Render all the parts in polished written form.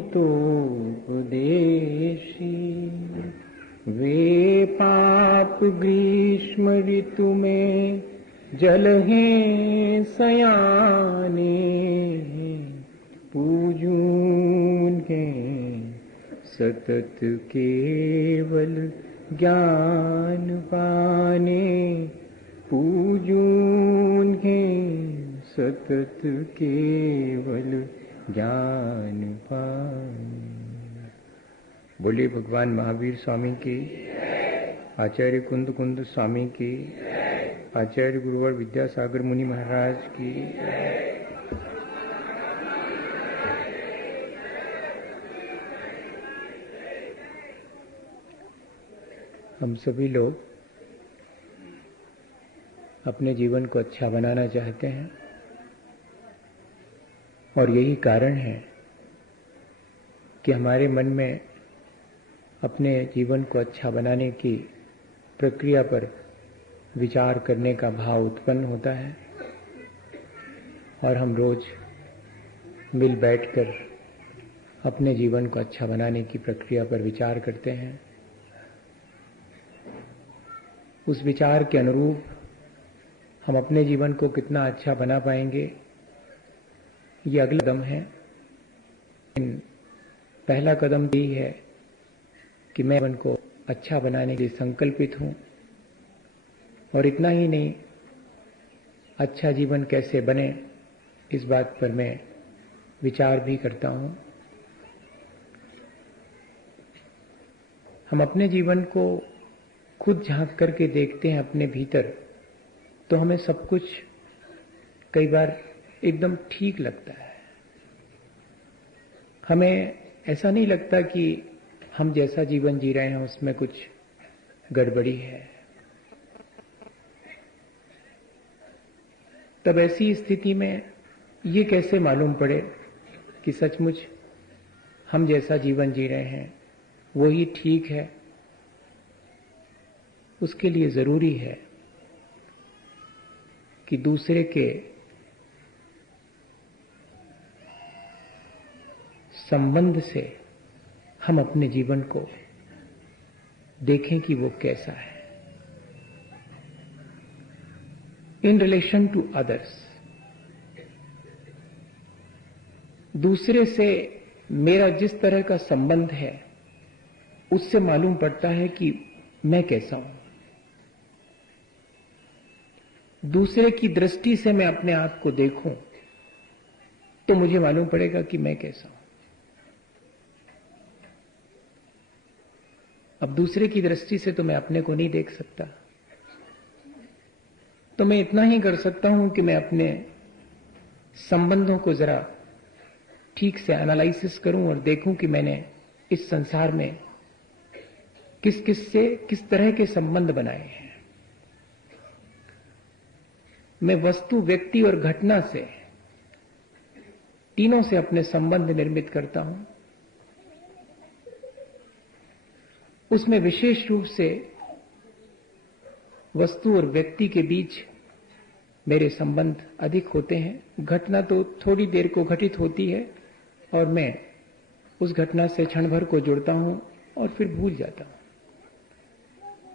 तो उपदेशी वे पाप ग्रीष्म ऋतु में जलहें सयाने पूजून के सतत केवल ज्ञान पाने पूजून के सतत केवल ज्ञान पाने। बोलिए भगवान महावीर स्वामी की, आचार्य कुंद कुंद स्वामी की, आचार्य गुरुवर विद्यासागर मुनि महाराज की। हम सभी लोग अपने जीवन को अच्छा बनाना चाहते हैं और यही कारण है कि हमारे मन में अपने जीवन को अच्छा बनाने की प्रक्रिया पर विचार करने का भाव उत्पन्न होता है और हम रोज मिल बैठकर अपने जीवन को अच्छा बनाने की प्रक्रिया पर विचार करते हैं। उस विचार के अनुरूप हम अपने जीवन को कितना अच्छा बना पाएंगे, ये अगला कदम है। पहला कदम यही है कि मैं जीवन को अच्छा बनाने के लिए संकल्पित हूं, और इतना ही नहीं, अच्छा जीवन कैसे बने इस बात पर मैं विचार भी करता हूं। हम अपने जीवन को खुद झांक करके देखते हैं अपने भीतर, तो हमें सब कुछ कई बार एकदम ठीक लगता है। हमें ऐसा नहीं लगता कि हम जैसा जीवन जी रहे हैं उसमें कुछ गड़बड़ी है। तब ऐसी स्थिति में ये कैसे मालूम पड़े कि सचमुच हम जैसा जीवन जी रहे हैं वो ही ठीक है? उसके लिए जरूरी है कि दूसरे के संबंध से हम अपने जीवन को देखें कि वो कैसा है। इन रिलेशन टू अदर्स, दूसरे से मेरा जिस तरह का संबंध है उससे मालूम पड़ता है कि मैं कैसा हूं। दूसरे की दृष्टि से मैं अपने आप को देखूं तो मुझे मालूम पड़ेगा कि मैं कैसा हूं। अब दूसरे की दृष्टि से तो मैं अपने को नहीं देख सकता, तो मैं इतना ही कर सकता हूं कि मैं अपने संबंधों को जरा ठीक से एनालिसिस करूं और देखूं कि मैंने इस संसार में किस किस से किस तरह के संबंध बनाए हैं। मैं वस्तु, व्यक्ति और घटना से, तीनों से अपने संबंध निर्मित करता हूं। उसमें विशेष रूप से वस्तु और व्यक्ति के बीच मेरे संबंध अधिक होते हैं। घटना तो थोड़ी देर को घटित होती है और मैं उस घटना से क्षण भर को जुड़ता हूं और फिर भूल जाता हूं,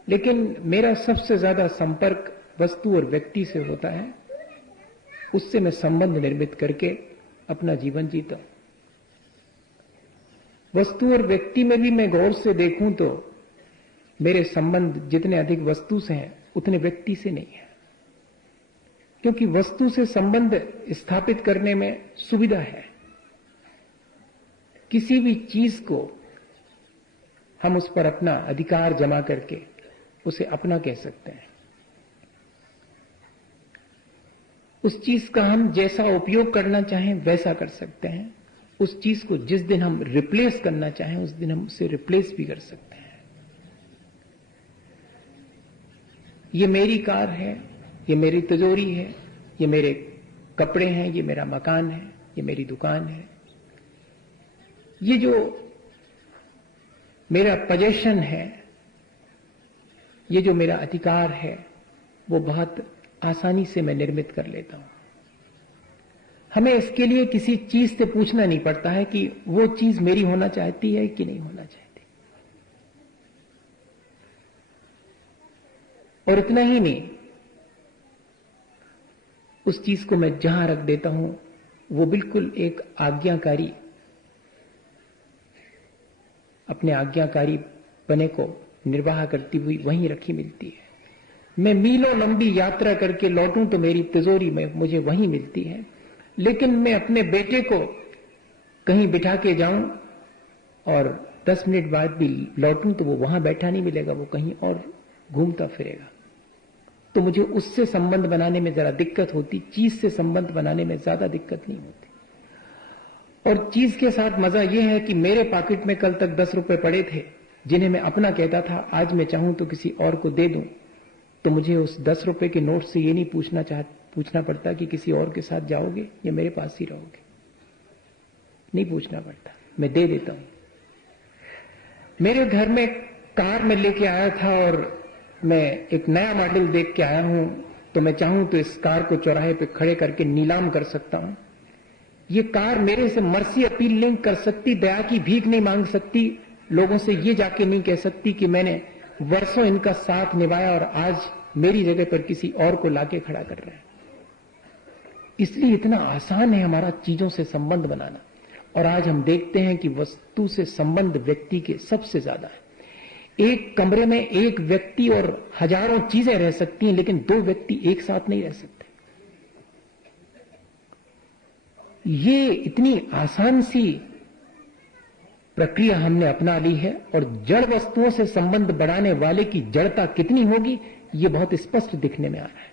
लेकिन मेरा सबसे ज्यादा संपर्क वस्तु और व्यक्ति से होता है। उससे मैं संबंध निर्मित करके अपना जीवन जीता हूं। वस्तु और व्यक्ति में भी मैं गौर से देखूं तो मेरे संबंध जितने अधिक वस्तु से हैं उतने व्यक्ति से नहीं है, क्योंकि वस्तु से संबंध स्थापित करने में सुविधा है। किसी भी चीज को हम उस पर अपना अधिकार जमा करके उसे अपना कह सकते हैं। उस चीज का हम जैसा उपयोग करना चाहें वैसा कर सकते हैं। उस चीज को जिस दिन हम रिप्लेस करना चाहें उस दिन हम उसे रिप्लेस भी कर सकते हैं। ये मेरी कार है, ये मेरी तिजोरी है, ये मेरे कपड़े हैं, ये मेरा मकान है, ये मेरी दुकान है। ये जो मेरा पोजेशन है, ये जो मेरा अधिकार है, वो बहुत आसानी से मैं निर्मित कर लेता हूं। हमें इसके लिए किसी चीज से पूछना नहीं पड़ता है कि वो चीज मेरी होना चाहती है कि नहीं होना चाहती। और इतना ही नहीं, उस चीज को मैं जहां रख देता हूं वो बिल्कुल एक आज्ञाकारी, अपने आज्ञाकारी पने को निर्वाह करती हुई वहीं रखी मिलती है। मैं मीलों लंबी यात्रा करके लौटूं तो मेरी तिजोरी में मुझे वहीं मिलती है, लेकिन मैं अपने बेटे को कहीं बिठा के जाऊं और 10 मिनट बाद भी लौटूं तो वो वहां बैठा नहीं मिलेगा, वो कहीं और घूमता फिरेगा। तो मुझे उससे संबंध बनाने में जरा दिक्कत होती, चीज से संबंध बनाने में ज्यादा दिक्कत नहीं होती। और चीज के साथ मजा यह है कि मेरे पॉकेट में कल तक 10 रुपए पड़े थे जिन्हें मैं अपना कहता था, आज मैं चाहूं तो किसी और को दे दूं, तो मुझे उस 10 रुपए के नोट से ये नहीं पूछना पड़ता कि किसी और के साथ जाओगे या मेरे पास ही रहोगे। नहीं पूछना पड़ता, मैं दे देता हूं। मेरे घर में कार में लेके आया था और मैं एक नया मॉडल देख के आया हूं, तो मैं चाहूं तो इस कार को चौराहे पे खड़े करके नीलाम कर सकता हूं। ये कार मेरे से मर्सी अपील नहीं कर सकती, दया की भीख नहीं मांग सकती, लोगों से ये जाके नहीं कह सकती कि मैंने वर्षों इनका साथ निभाया और आज मेरी जगह पर किसी और को लाके खड़ा कर रहे हैं। इसलिए इतना आसान है हमारा चीजों से संबंध बनाना। और आज हम देखते हैं कि वस्तु से संबंध व्यक्ति के सबसे ज्यादा है। एक कमरे में एक व्यक्ति और हजारों चीजें रह सकती हैं, लेकिन 2 व्यक्ति एक साथ नहीं रह सकते। ये इतनी आसान सी प्रक्रिया हमने अपना ली है, और जड़ वस्तुओं से संबंध बढ़ाने वाले की जड़ता कितनी होगी ये बहुत स्पष्ट दिखने में आ रहा है।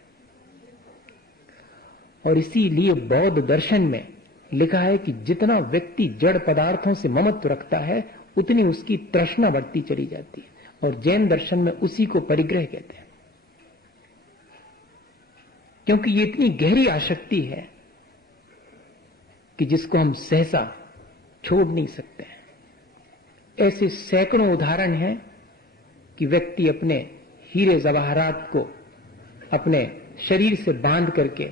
और इसीलिए बौद्ध दर्शन में लिखा है कि जितना व्यक्ति जड़ पदार्थों से ममत्व रखता है उतनी उसकी तृष्णा बढ़ती चली जाती है, और जैन दर्शन में उसी को परिग्रह कहते हैं, क्योंकि ये इतनी गहरी आसक्ति है कि जिसको हम सहसा छोड़ नहीं सकते हैं। ऐसे सैकड़ों उदाहरण हैं कि व्यक्ति अपने हीरे जवाहरात को अपने शरीर से बांध करके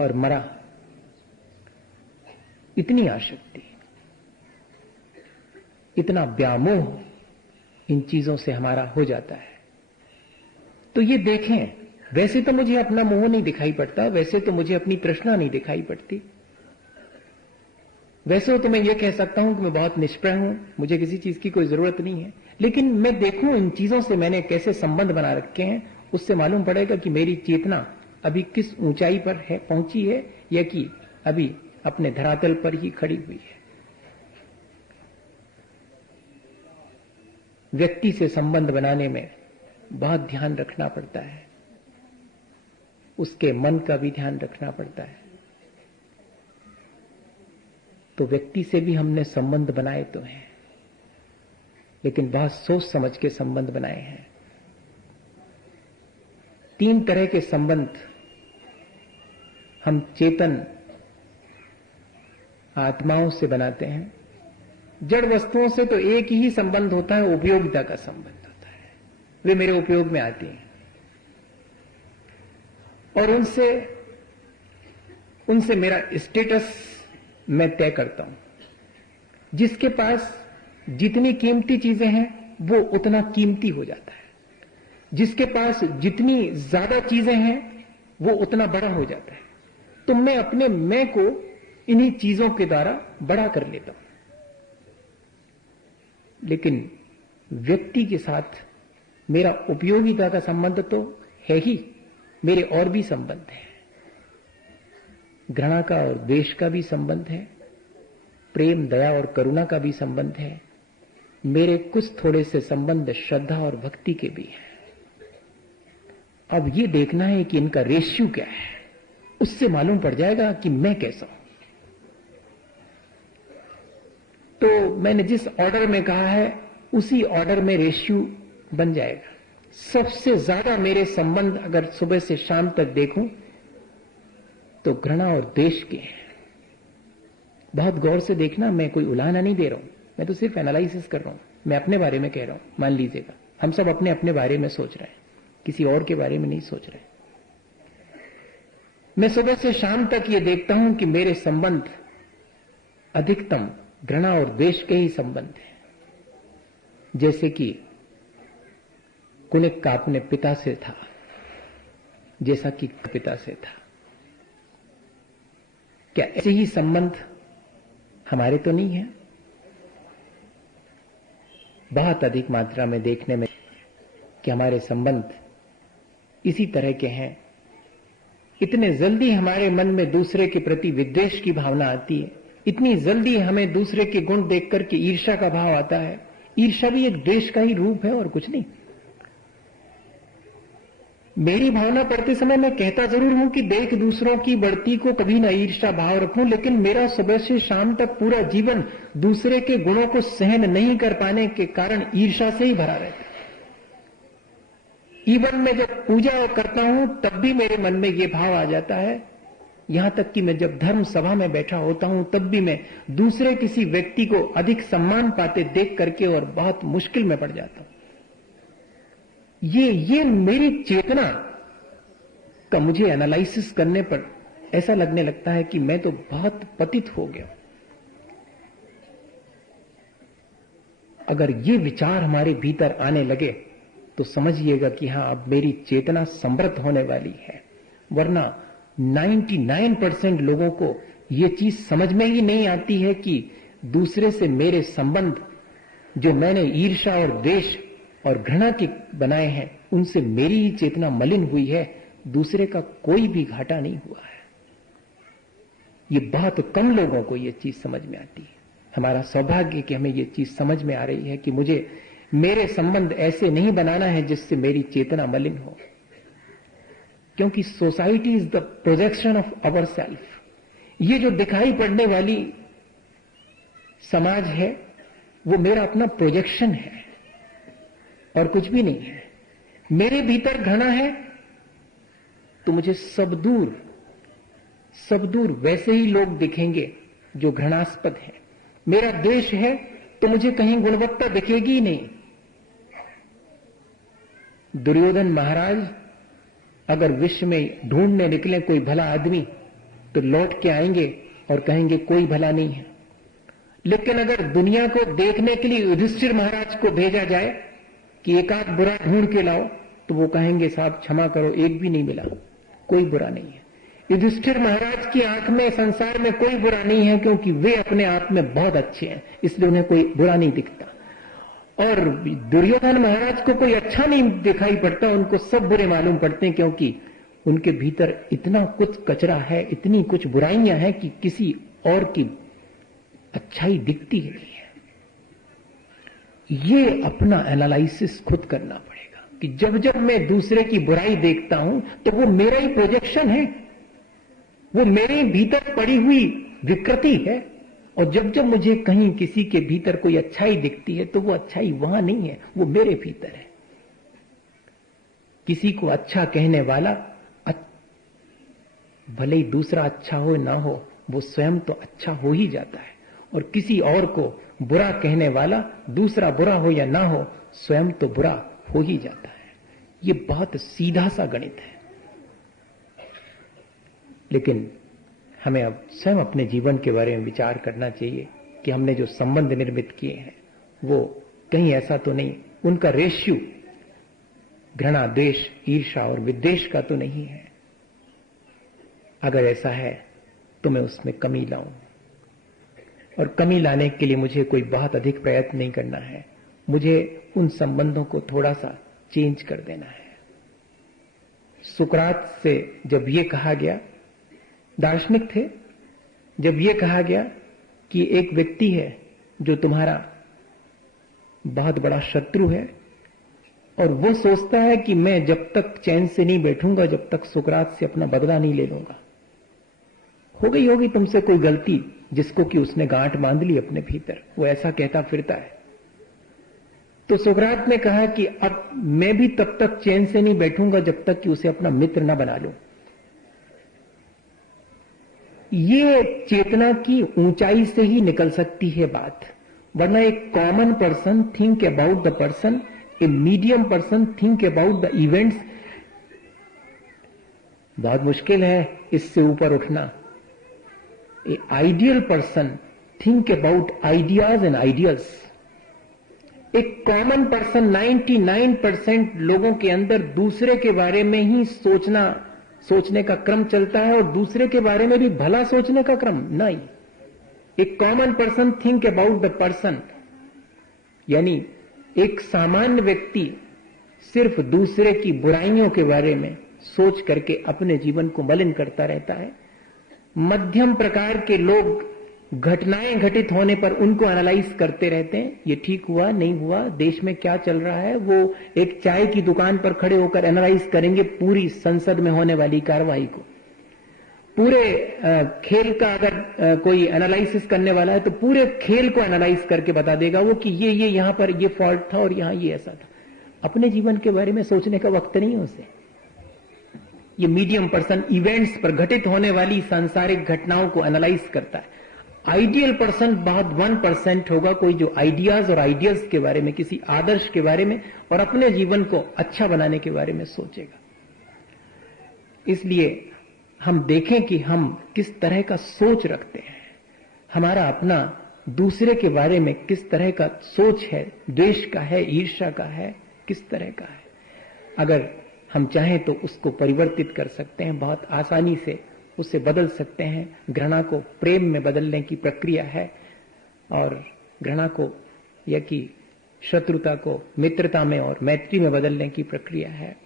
और मरा। इतनी आसक्ति, इतना व्यामोह इन चीजों से हमारा हो जाता है। तो ये देखें, वैसे तो मुझे अपना मोह नहीं दिखाई पड़ता, वैसे तो मुझे अपनी तृष्णा नहीं दिखाई पड़ती, वैसे तो मैं ये कह सकता हूं कि मैं बहुत निष्प्रय हूं, मुझे किसी चीज की कोई जरूरत नहीं है, लेकिन मैं देखूं इन चीजों से मैंने कैसे संबंध बना रखे हैं, उससे मालूम पड़ेगा कि मेरी चेतना अभी किस ऊंचाई पर है, पहुंची है, या कि अभी अपने धरातल पर ही खड़ी हुई है। व्यक्ति से संबंध बनाने में बहुत ध्यान रखना पड़ता है, उसके मन का भी ध्यान रखना पड़ता है। तो व्यक्ति से भी हमने संबंध बनाए तो हैं, लेकिन बहुत सोच समझ के संबंध बनाए हैं। 3 तरह के संबंध हम चेतन आत्माओं से बनाते हैं। जड़ वस्तुओं से तो एक ही संबंध होता है, उपयोगिता का संबंध होता है, वे मेरे उपयोग में आती हैं और उनसे मेरा स्टेटस मैं तय करता हूं। जिसके पास जितनी कीमती चीजें हैं वो उतना कीमती हो जाता है, जिसके पास जितनी ज्यादा चीजें हैं वो उतना बड़ा हो जाता है। तो मैं अपने मैं को इन्हीं चीजों के द्वारा बड़ा कर लेता हूं। लेकिन व्यक्ति के साथ मेरा उपयोगिता का संबंध तो है ही, मेरे और भी संबंध है। घृणा का और द्वेष का भी संबंध है, प्रेम, दया और करुणा का भी संबंध है। मेरे कुछ थोड़े से संबंध श्रद्धा और भक्ति के भी हैं। अब ये देखना है कि इनका रेशियो क्या है, उससे मालूम पड़ जाएगा कि मैं कैसा हूं। तो मैंने जिस ऑर्डर में कहा है उसी ऑर्डर में रेशियो बन जाएगा। सबसे ज्यादा मेरे संबंध अगर सुबह से शाम तक देखूं तो घृणा और द्वेष के हैं। बहुत गौर से देखना, मैं कोई उलाहना नहीं दे रहा हूं, मैं तो सिर्फ एनालिसिस कर रहा हूं। मैं अपने बारे में कह रहा हूं। मान लीजिएगा हम सब अपने अपने बारे में सोच रहे हैं, किसी और के बारे में नहीं सोच रहे। मैं सुबह से शाम तक ये देखता हूं कि मेरे संबंध अधिकतम घृणा और द्वेष के ही संबंध हैं। जैसे कि कुनिक का अपने पिता से था, जैसा कि पिता से था। क्या ऐसे ही संबंध हमारे तो नहीं है? बहुत अधिक मात्रा में देखने में कि हमारे संबंध इसी तरह के हैं। इतने जल्दी हमारे मन में दूसरे के प्रति विद्वेष की भावना आती है, इतनी जल्दी हमें दूसरे के गुण देख करके ईर्ष्या का भाव आता है। ईर्ष्या भी एक द्वेष का ही रूप है और कुछ नहीं। मेरी भावना पढ़ते समय मैं कहता जरूर हूं कि देख दूसरों की बढ़ती को कभी ना ईर्ष्या भाव रखूं, लेकिन मेरा सुबह से शाम तक पूरा जीवन दूसरे के गुणों को सहन नहीं कर पाने के कारण ईर्ष्या से ही भरा रहता है। इवन मैं जब पूजा करता हूं तब भी मेरे मन में यह भाव आ जाता है। यहां तक कि मैं जब धर्म सभा में बैठा होता हूं तब भी मैं दूसरे किसी व्यक्ति को अधिक सम्मान पाते देख करके और बहुत मुश्किल में पड़ जाता हूं। ये मेरी चेतना का मुझे एनालिसिस करने पर ऐसा लगने लगता है कि मैं तो बहुत पतित हो गया। अगर ये विचार हमारे भीतर आने लगे तो समझिएगा कि हां, अब मेरी चेतना समृद्ध होने वाली है। वरना 99% लोगों को यह चीज समझ में ही नहीं आती है कि दूसरे से मेरे संबंध जो मैंने ईर्ष्या और द्वेष और घृणा के बनाए हैं, उनसे मेरी ही चेतना मलिन हुई है, दूसरे का कोई भी घाटा नहीं हुआ है। ये बहुत कम लोगों को यह चीज समझ में आती है। हमारा सौभाग्य कि हमें यह चीज समझ में आ रही है कि मुझे मेरे संबंध ऐसे नहीं बनाना है जिससे मेरी चेतना मलिन हो, क्योंकि society is the projection of our self. ये जो दिखाई पड़ने वाली समाज है वो मेरा अपना प्रोजेक्शन है और कुछ भी नहीं है। मेरे भीतर घृणा है तो मुझे सब दूर वैसे ही लोग दिखेंगे जो घृणास्पद हैं। मेरा द्वेष है तो मुझे कहीं गुणवत्ता दिखेगी ही नहीं। दुर्योधन महाराज अगर विश्व में ढूंढने निकले कोई भला आदमी तो लौट के आएंगे और कहेंगे कोई भला नहीं है। लेकिन अगर दुनिया को देखने के लिए युधिष्ठिर महाराज को भेजा जाए कि एक आध बुरा ढूंढ के लाओ, तो वो कहेंगे साहब क्षमा करो, एक भी नहीं मिला, कोई बुरा नहीं है। युधिष्ठिर महाराज की आंख में संसार में कोई बुरा नहीं है, क्योंकि वे अपने आप में बहुत अच्छे हैं, इसलिए उन्हें कोई बुरा नहीं दिखता। और दुर्योधन महाराज को कोई अच्छा नहीं दिखाई पड़ता, उनको सब बुरे मालूम पड़ते हैं, क्योंकि उनके भीतर इतना कुछ कचरा है, इतनी कुछ बुराइयां हैं कि किसी और की अच्छाई दिखती ही नहीं है। ये अपना एनालिसिस खुद करना पड़ेगा कि जब जब मैं दूसरे की बुराई देखता हूं तो वो मेरा ही प्रोजेक्शन है, वो मेरे भीतर पड़ी हुई विकृति है। और जब जब मुझे कहीं किसी के भीतर कोई अच्छाई दिखती है तो वो अच्छाई वहां नहीं है, वो मेरे भीतर है। किसी को अच्छा कहने वाला भले ही दूसरा अच्छा हो ना हो, वो स्वयं तो अच्छा हो ही जाता है। और किसी और को बुरा कहने वाला दूसरा बुरा हो या ना हो, स्वयं तो बुरा हो ही जाता है। ये बहुत सीधा सा गणित है। लेकिन हमें अब स्वयं अपने जीवन के बारे में विचार करना चाहिए कि हमने जो संबंध निर्मित किए हैं वो कहीं ऐसा तो नहीं, उनका रेशियो घृणा, द्वेष, ईर्ष्या और विद्वेष का तो नहीं है। अगर ऐसा है तो मैं उसमें कमी लाऊं, और कमी लाने के लिए मुझे कोई बहुत अधिक प्रयत्न नहीं करना है। मुझे उन संबंधों को थोड़ा सा चेंज कर देना है। सुकरात से जब ये कहा गया, दार्शनिक थे, जब ये कहा गया कि एक व्यक्ति है जो तुम्हारा बहुत बड़ा शत्रु है और वो सोचता है कि मैं जब तक चैन से नहीं बैठूंगा जब तक सुकरात से अपना बदला नहीं ले लूंगा। हो गई होगी तुमसे कोई गलती जिसको कि उसने गांठ बांध ली अपने भीतर, वो ऐसा कहता फिरता है। तो सुकरात ने कहा कि अब मैं भी तब तक चैन से नहीं बैठूंगा जब तक कि उसे अपना मित्र न बना लूं। ये चेतना की ऊंचाई से ही निकल सकती है बात, वरना एक common person think about the person, a medium person think about the events, बहुत मुश्किल है इससे ऊपर उठना। A ideal person think about ideas and ideals. एक कॉमन पर्सन 99% लोगों के अंदर दूसरे के बारे में ही सोचने का क्रम चलता है, और दूसरे के बारे में भी भला सोचने का क्रम नहीं। एक common person think about the person, यानी एक सामान्य व्यक्ति सिर्फ दूसरे की बुराइयों के बारे में सोच करके अपने जीवन को मलिन करता रहता है। मध्यम प्रकार के लोग घटनाएं घटित होने पर उनको एनालाइज करते रहते हैं, ये ठीक हुआ नहीं हुआ, देश में क्या चल रहा है। वो एक चाय की दुकान पर खड़े होकर एनालाइज करेंगे पूरी संसद में होने वाली कार्रवाई को। पूरे खेल का अगर कोई एनालिसिस करने वाला है तो पूरे खेल को एनालाइज करके बता देगा वो कि ये यहां पर ये फॉल्ट था और यहां ये ऐसा था। अपने जीवन के बारे में सोचने का वक्त नहीं है उसे। ये मीडियम पर्सन इवेंट्स पर घटित होने वाली सांसारिक घटनाओं को एनालाइज करता है। आइडियल पर्सन बहुत 1% होगा, कोई जो आइडियाज और आइडियल्स के बारे में, किसी आदर्श के बारे में और अपने जीवन को अच्छा बनाने के बारे में सोचेगा। इसलिए हम देखें कि हम किस तरह का सोच रखते हैं, हमारा अपना दूसरे के बारे में किस तरह का सोच है, द्वेष का है, ईर्ष्या का है, किस तरह का है। अगर हम चाहें तो उसको परिवर्तित कर सकते हैं, बहुत आसानी से उसे बदल सकते हैं। घृणा को प्रेम में बदलने की प्रक्रिया है, और घृणा को या कि शत्रुता को मित्रता में और मैत्री में बदलने की प्रक्रिया है।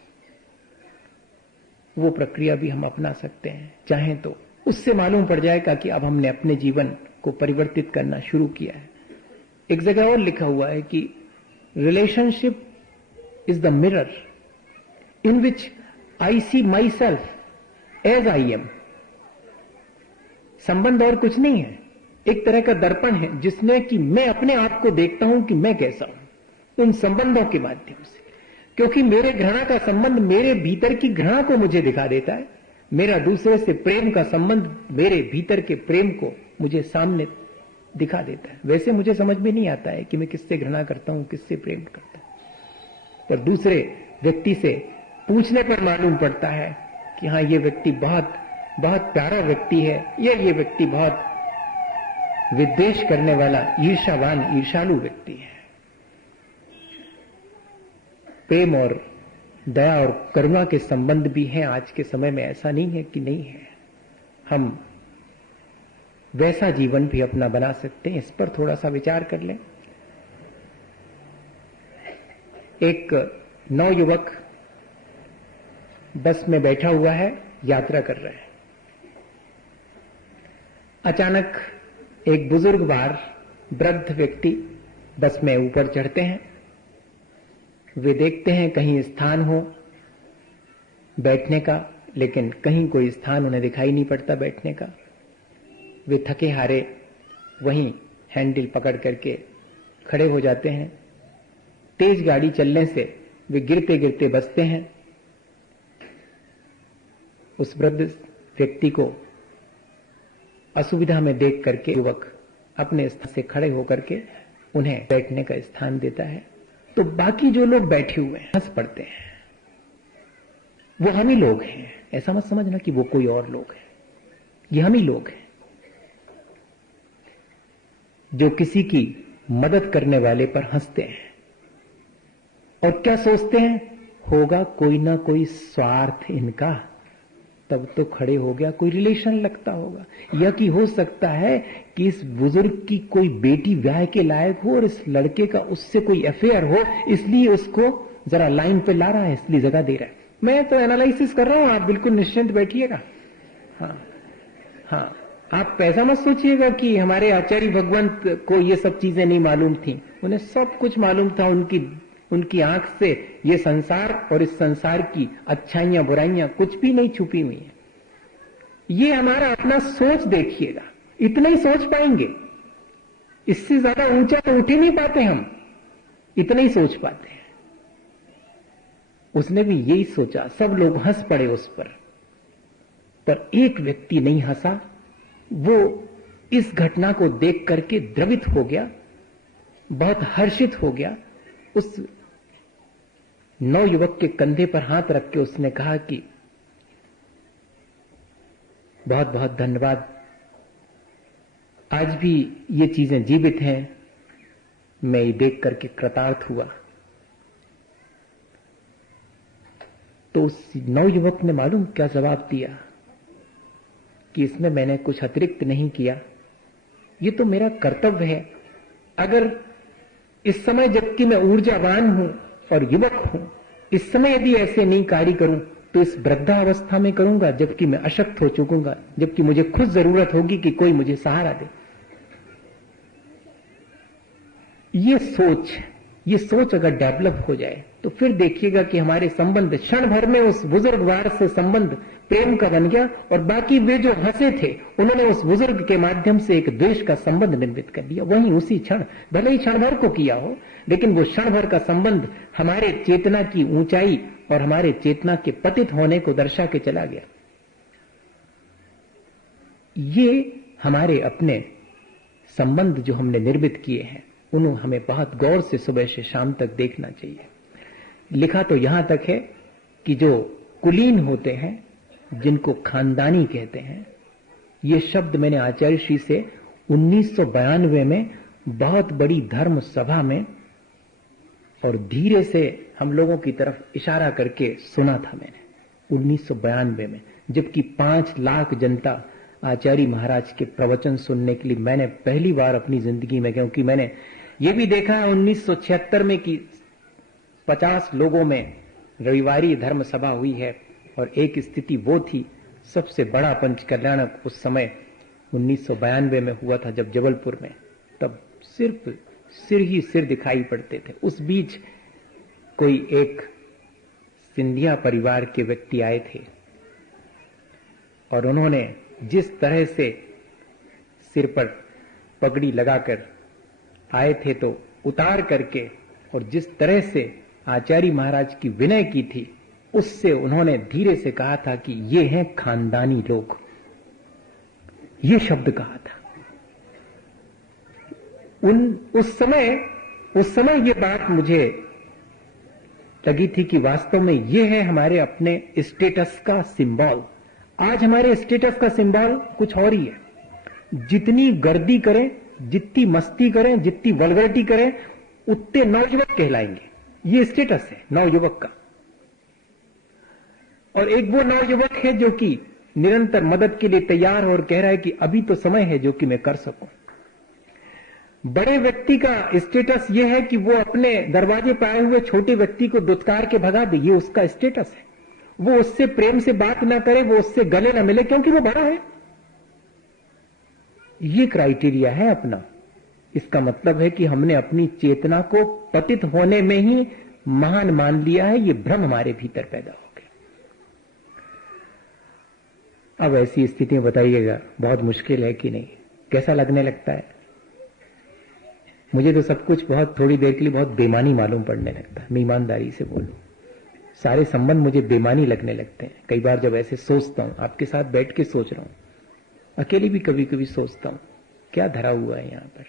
वो प्रक्रिया भी हम अपना सकते हैं चाहें तो। उससे मालूम पड़ जाएगा कि अब हमने अपने जीवन को परिवर्तित करना शुरू किया है। एक जगह और लिखा हुआ है कि relationship is the mirror in which I see myself as I am. संबंध और कुछ नहीं है, एक तरह का दर्पण है जिसमें कि मैं अपने आप को देखता हूं कि मैं कैसा हूं उन संबंधों के माध्यम से। क्योंकि मेरे घृणा का संबंध मेरे भीतर की घृणा को मुझे दिखा देता है, मेरा दूसरे से प्रेम का संबंध मेरे भीतर के प्रेम को मुझे सामने दिखा देता है। वैसे मुझे समझ में नहीं आता है कि मैं किससे घृणा करता हूं, किससे प्रेम करता हूं, पर दूसरे व्यक्ति से पूछने पर मालूम पड़ता है कि हाँ, ये व्यक्ति बहुत बहुत प्यारा व्यक्ति है, ये व्यक्ति बहुत विद्वेष करने वाला ईर्ष्यावान ईर्ष्यालु व्यक्ति है। प्रेम और दया और करुणा के संबंध भी हैं आज के समय में, ऐसा नहीं है कि नहीं है। हम वैसा जीवन भी अपना बना सकते हैं, इस पर थोड़ा सा विचार कर लें। एक नौयुवक बस में बैठा हुआ है, यात्रा कर रहा है। अचानक एक बुजुर्ग वृद्ध व्यक्ति बस में ऊपर चढ़ते हैं। वे देखते हैं कहीं स्थान हो बैठने का, लेकिन कहीं कोई स्थान उन्हें दिखाई नहीं पड़ता बैठने का। वे थके हारे वहीं हैंडल पकड़ करके खड़े हो जाते हैं। तेज गाड़ी चलने से वे गिरते गिरते बचते हैं। उस वृद्ध व्यक्ति को असुविधा में देख करके युवक अपने स्थान से खड़े होकर के उन्हें बैठने का स्थान देता है। तो बाकी जो लोग बैठे हुए हैं हंस पड़ते हैं। वो हम ही लोग हैं, ऐसा मत समझना कि वो कोई और लोग हैं, ये हम ही लोग हैं जो किसी की मदद करने वाले पर हंसते हैं और क्या सोचते हैं, होगा कोई ना कोई स्वार्थ इनका, तब तो खड़े हो गया, कोई रिलेशन लगता होगा, या कि हो सकता है कि इस बुजुर्ग की कोई बेटी ब्याह के लायक हो और इस लड़के का उससे कोई अफेयर हो, इसलिए उसको जरा लाइन पे ला रहा है, इसलिए जगह दे रहा है। मैं तो एनालिसिस कर रहा हूं, आप बिल्कुल निश्चिंत बैठिएगा। हाँ, आप ऐसा मत सोचिएगा कि हमारे आचार्य भगवंत को ये सब चीजें नहीं मालूम थी, उन्हें सब कुछ मालूम था। उनकी आंख से ये संसार और इस संसार की अच्छाइयां बुराइयां कुछ भी नहीं छुपी हुई है। ये हमारा अपना सोच देखिएगा, इतना ही सोच पाएंगे, इससे ज्यादा ऊंचा तो उठ ही नहीं पाते हम, इतना ही सोच पाते हैं। उसने भी यही सोचा, सब लोग हंस पड़े उस पर एक व्यक्ति नहीं हंसा। वो इस घटना को देख करके द्रवित हो गया, बहुत हर्षित हो गया। उस नौयुवक के कंधे पर हाथ रख के उसने कहा कि बहुत बहुत धन्यवाद। आज भी ये चीजें जीवित हैं, मैं ये देख करके कृतार्थ हुआ। तो उस नवयुवक ने मालूम क्या जवाब दिया कि इसमें मैंने कुछ अतिरिक्त नहीं किया, ये तो मेरा कर्तव्य है। अगर इस समय जबकि मैं ऊर्जावान हूं और युवक हूं, इस समय यदि ऐसे नहीं कार्य करूं तो इस वृद्धावस्था में करूंगा जबकि मैं अशक्त हो चुकूंगा, जबकि मुझे खुद जरूरत होगी कि कोई मुझे सहारा दे। ये सोच अगर डेवलप हो जाए तो फिर देखिएगा कि हमारे संबंध क्षण भर में उस बुजुर्गवार से संबंध प्रेम का बन गया, और बाकी वे जो हंसे थे उन्होंने उस बुजुर्ग के माध्यम से एक द्वेष का संबंध निर्मित कर दिया। वहीं उसी क्षण, भले ही क्षण भर को किया हो, लेकिन वो क्षण भर का संबंध हमारे चेतना की ऊंचाई और हमारे चेतना के पतित होने को दर्शा के चला गया। ये हमारे अपने संबंध जो हमने निर्मित किए हैं, उन्हें हमें बहुत गौर से सुबह से शाम तक देखना चाहिए। लिखा तो यहां तक है कि जो कुलीन होते हैं, जिनको खानदानी कहते हैं, ये शब्द मैंने आचार्य श्री से 1992 में बहुत बड़ी धर्म सभा में और धीरे से हम लोगों की तरफ इशारा करके सुना था मैंने 1992 में, जबकि 5 लाख जनता आचार्य महाराज के प्रवचन सुनने के लिए मैंने पहली बार अपनी जिंदगी में, क्योंकि मैंने ये भी देखा है 1976 में कि 50 लोगों में रविवारी धर्म सभा हुई है, और एक स्थिति वो थी, सबसे बड़ा पंच कल्याणक उस समय 1992 में हुआ था जब जबलपुर में, तब सिर्फ सिर ही सिर दिखाई पड़ते थे। उस बीच कोई एक सिंधिया परिवार के व्यक्ति आए थे और उन्होंने जिस तरह से सिर पर पगड़ी लगाकर आए थे तो उतार करके, और जिस तरह से आचार्य महाराज की विनय की थी, उससे उन्होंने धीरे से कहा था कि ये हैं खानदानी लोग, ये शब्द कहा था। उस समय ये बात मुझे लगी थी कि वास्तव में ये है हमारे अपने स्टेटस का सिंबल। आज हमारे स्टेटस का सिंबल कुछ और ही है। जितनी गर्दी करें, जितनी मस्ती करें, जितनी वल्गरिटी करें, उतने नवयुवक कहलाएंगे। ये स्टेटस है नवयुवक का। और एक वो नवयुवक है जो कि निरंतर मदद के लिए तैयार हो और कह रहा है कि अभी तो समय है जो कि मैं कर सकूं। बड़े व्यक्ति का स्टेटस यह है कि वो अपने दरवाजे पर आए हुए छोटे व्यक्ति को दुत्कार के भगा दे, ये उसका स्टेटस है। वो उससे प्रेम से बात ना करे, वो उससे गले ना मिले, क्योंकि वो बड़ा है। ये क्राइटेरिया है अपना। इसका मतलब है कि हमने अपनी चेतना को पतित होने में ही महान मान लिया है। ये भ्रम हमारे भीतर पैदा हो गया। अब ऐसी स्थिति में बताइएगा, बहुत मुश्किल है कि नहीं? कैसा लगने लगता है? मुझे तो सब कुछ बहुत थोड़ी देर के लिए बहुत बेमानी मालूम पड़ने लगता है। मैं ईमानदारी से बोलूं, सारे संबंध मुझे बेमानी लगने लगते हैं। कई बार जब ऐसे सोचता हूं, आपके साथ बैठ के सोच रहा हूं, अकेले भी कभी कभी सोचता हूं क्या धरा हुआ है यहां पर।